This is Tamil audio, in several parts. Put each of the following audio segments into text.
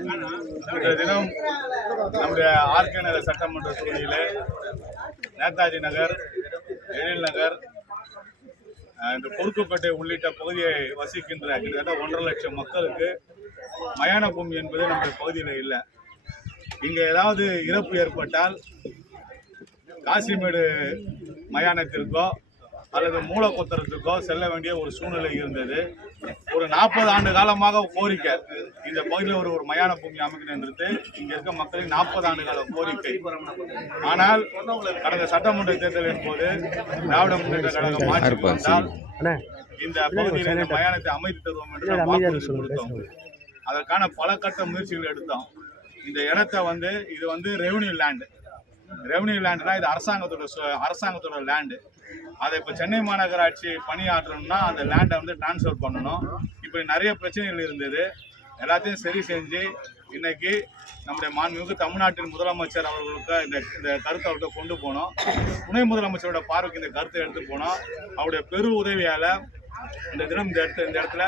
இன்றைய தினம் நம்முடைய ஆர்கே நகர் சட்டமன்ற தொகுதியிலே நேதாஜி நகர், எழில் நகர், இந்த குறுக்குப்பேட்டை உள்ளிட்ட பகுதியை வசிக்கின்ற கிட்டத்தட்ட 1.5 லட்சம் மக்களுக்கு மயான பூமி என்பது நம்முடைய பகுதியில் இல்லை. இங்கே ஏதாவது இறப்பு ஏற்பட்டால் காசிமேடு மயானத்திற்கோ அல்லது மூலக்கொத்தரத்துக்கோ செல்ல வேண்டிய ஒரு சூழ்நிலை இருந்தது. ஒரு 40 ஆண்டு காலமாக கோரிக்கை, இந்த பகுதியில் ஒரு மயான பூமி அமைக்கணுன்றது இங்க இருக்க மக்களின் 40 ஆண்டு கால கோரிக்கை. ஆனால் கடந்த சட்டமன்ற தேர்தலின் போது திராவிட முன்னேற்ற கழகம் ஆட்சிக்கு வந்தால் இந்த பகுதியில் இந்த மயானத்தை அமைத்து தருவோம் என்று வாக்குறுதி கொடுத்தோம். அதற்கான பல கட்ட முயற்சிகள் எடுத்தோம். இந்த இடத்தை இது ரெவன்யூ லேண்டுனா இது அரசாங்கத்தோட லேண்டு. அதை இப்போ சென்னை மாநகராட்சி பணியாற்றணும்னா அந்த லேண்டை டிரான்ஸ்ஃபர் பண்ணணும். இப்போ நிறைய பிரச்சனைகள் இருந்தது. எல்லாத்தையும் சரி செஞ்சு இன்னைக்கு நம்முடைய மாண்புமிகு தமிழ்நாட்டின் முதலமைச்சர் அவர்களுக்கு இந்த கருத்தை அவர்கிட்ட கொண்டு போனோம். துணை முதலமைச்சரோட பார்வைக்கு இந்த கருத்தை எடுத்து போனோம். அவருடைய பெரு உதவியால இந்த தினம் இந்த இடத்துல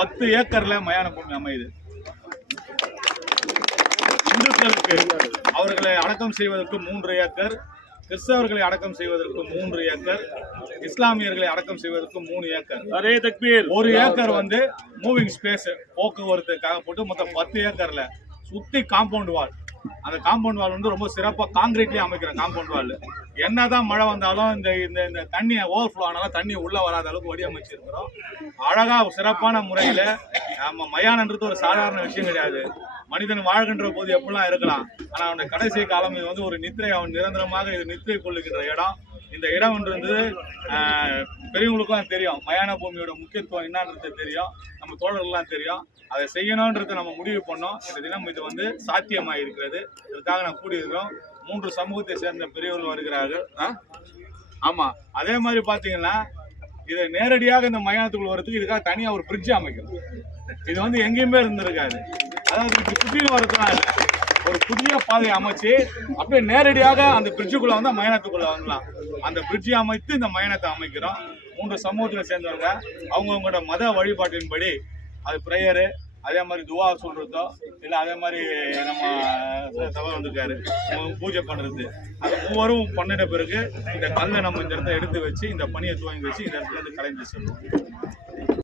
10 ஏக்கர்ல மயான பூமி அமையுது. இந்துக்களுக்கு அவர்களை அடக்கம் செய்வதற்கு 3 ஏக்கர், கிறிஸ்தவர்களை அடக்கம் செய்வதற்கு 3 ஏக்கர், இஸ்லாமியர்களை அடக்கம் செய்வதற்கு 3 ஏக்கர். 1 ஏக்கர் மூவிங் ஸ்பேஸ் போக்குவரத்துக்காக போட்டு மொத்தம் 10 ஏக்கர்ல சுத்தி காம்பவுண்ட் வால். அந்த காம்பவுண்ட் வால் ரொம்ப சிறப்பாக காங்கிரீட்லேயே அமைக்கிற காம்பவுண்ட் வால். என்னதான் மழை வந்தாலும் இந்த தண்ணியை ஓவர்ஃப்ளோ ஆனாலும் தண்ணி உள்ள வராத அளவுக்கு வடிவமைச்சிருக்கிறோம். அழகா சிறப்பான முறையில நம்ம மயானன்றது ஒரு சாதாரண விஷயம் கிடையாது. மனிதன் வாழ்கின்ற போது எப்படிலாம் இருக்கலாம், ஆனா அவனுடைய கடைசி காலம் இது ஒரு நித்திரை, அவன் நிரந்தரமாக இது நித்திரை கொள்ளுகின்ற இடம். இந்த இடம் பெரியவங்களுக்குலாம் தெரியும், மயான பூமியோட முக்கியத்துவம் என்னன்றது தெரியும், நம்ம தோழர்கள்லாம் தெரியும். அதை செய்யணும்ன்றதை நம்ம முடிவு பண்ணோம். இந்த தினம் இது சாத்தியமாக இருக்கிறது. இதுக்காக நான் கூடியிருக்கிறோம். 3 சமூகத்தை சேர்ந்த பெரியவர்கள் வருகிறார்கள். ஆமா, அதே மாதிரி பாத்தீங்கன்னா இதை நேரடியாக இந்த மயானத்துக்குள்ள வரதுக்கு இதுக்காக தனியா ஒரு பிரிட்ஜ் அமைக்கணும். இது எங்கேயுமே இருந்திருக்காது. அதாவது சுற்றிலும் வரதுலாம் இல்லை, ஒரு புதிய பாதையை அமைச்சு அப்படியே நேரடியாக அந்த பிரிட்ஜுக்குள்ள மயானத்துக்குள்ள வரலாம். அந்த பிரிட்ஜை அமைத்து இந்த மயானத்தை அமைக்கிறோம். 3 சமூகத்தில் சேர்ந்தவங்க அவங்கவுங்களோட மத வழிபாட்டின்படி அது ப்ரேயரு, அதே மாதிரி துவா சொல்றதோ இல்லை அதே மாதிரி நம்ம சபை வந்திருக்காரு பூஜை பண்ணுறது, அது மூவரும் பண்ணிட்ட பிறகு இந்த கல்லை நம்ம இந்த இடத்த எடுத்து வச்சு இந்த பணியை துவங்கி வச்சு இந்த இடத்துல கலைஞ்சு செல்வோம்.